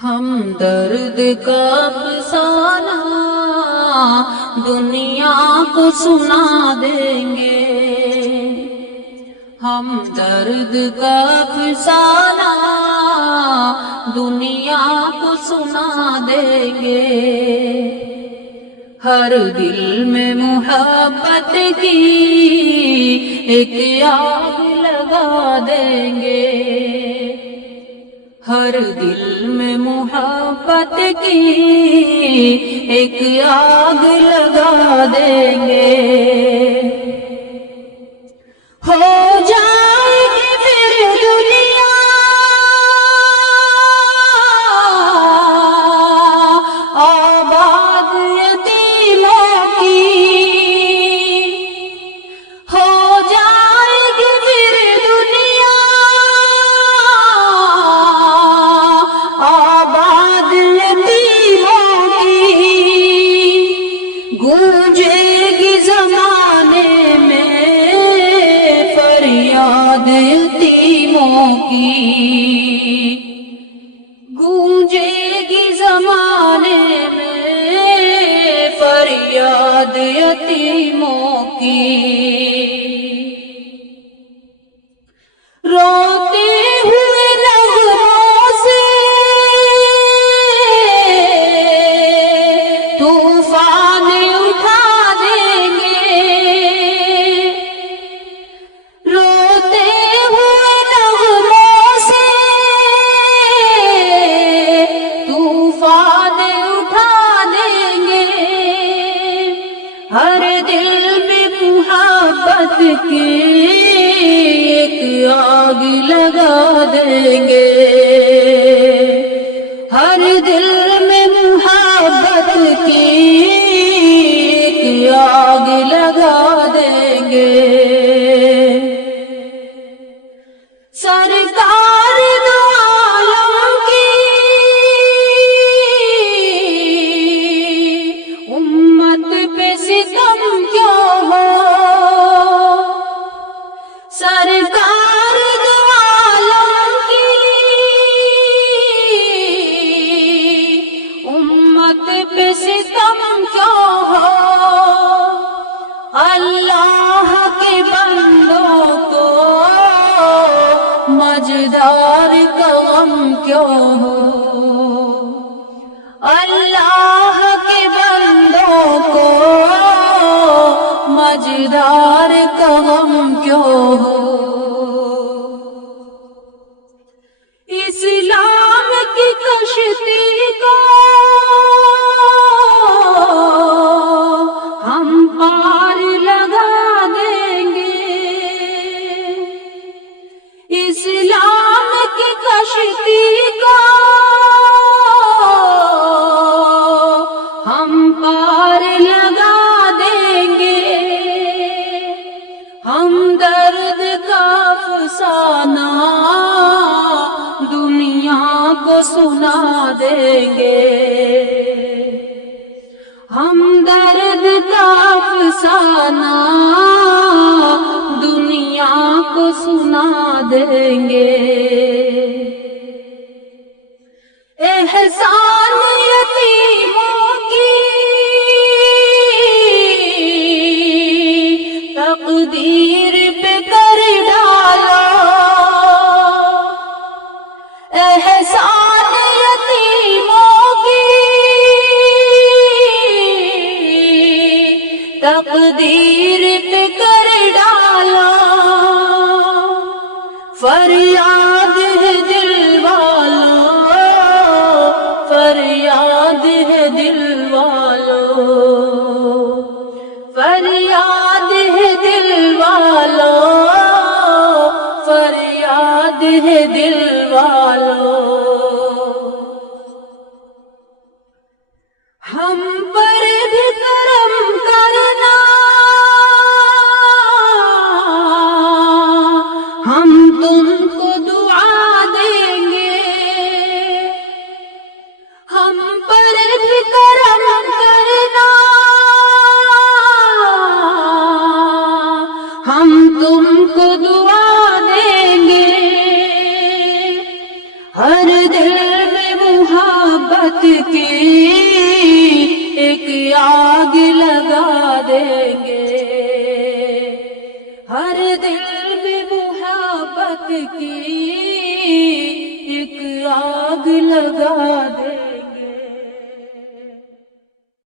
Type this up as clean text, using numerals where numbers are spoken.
ہم درد کا افسانہ دنیا کو سنا دیں گے، ہم درد کا افسانہ دنیا کو سنا دیں گے، ہر دل میں محبت کی ایک آگ لگا دیں گے، ہر دل میں محبت کی ایک آگ لگا دیں گے، ہو جائے گی پھر دنیا آباد یتیموں کی، ہو جائے گی پھر دنیا آباد یتیموں کی، گونجے گی زمانے میں فریاد یتیموں کی، گونجے گی زمانے میں فریاد یتیموں کی، روتے ہوئے نغموں سے طوفان اٹھا دیں گے، روتے ہوئے نغموں سے طوفان اٹھا دیں گے، ہر دل میں محبت کی ایک آگ لگا دیں گے، ہر دل میں محبت کی ایک آگ لگا دیں گے، سرکار دو عالم کی امت پہ ستم کیوں ہو، سرکار دو عالم کی امت پہ ستم کیوں ہو، اللہ کے بندوں کو مجدار کا غم کیوں ہو، اللہ کے بندوں کو مجدار کا غم کیوں ہو، اسلام کی کشتی کو ہم پار لگا دیں گے، اسلام کی کشتی کو ہم پار لگا دیں گے، ہم درد کا افسانہ دنیا کو سنا دیں گے، ہم درد کا افسانہ دنیا کو سنا دیں گے، احسان یتیموں کی تقدیر پہ کر ڈالا، احسان یتیموں کی تقدیر پہ کر ڈالا، فریاد ہے دل والوں آگ لگا دیں گے، ہر دل میں محبت کی ایک آگ لگا دیں گے۔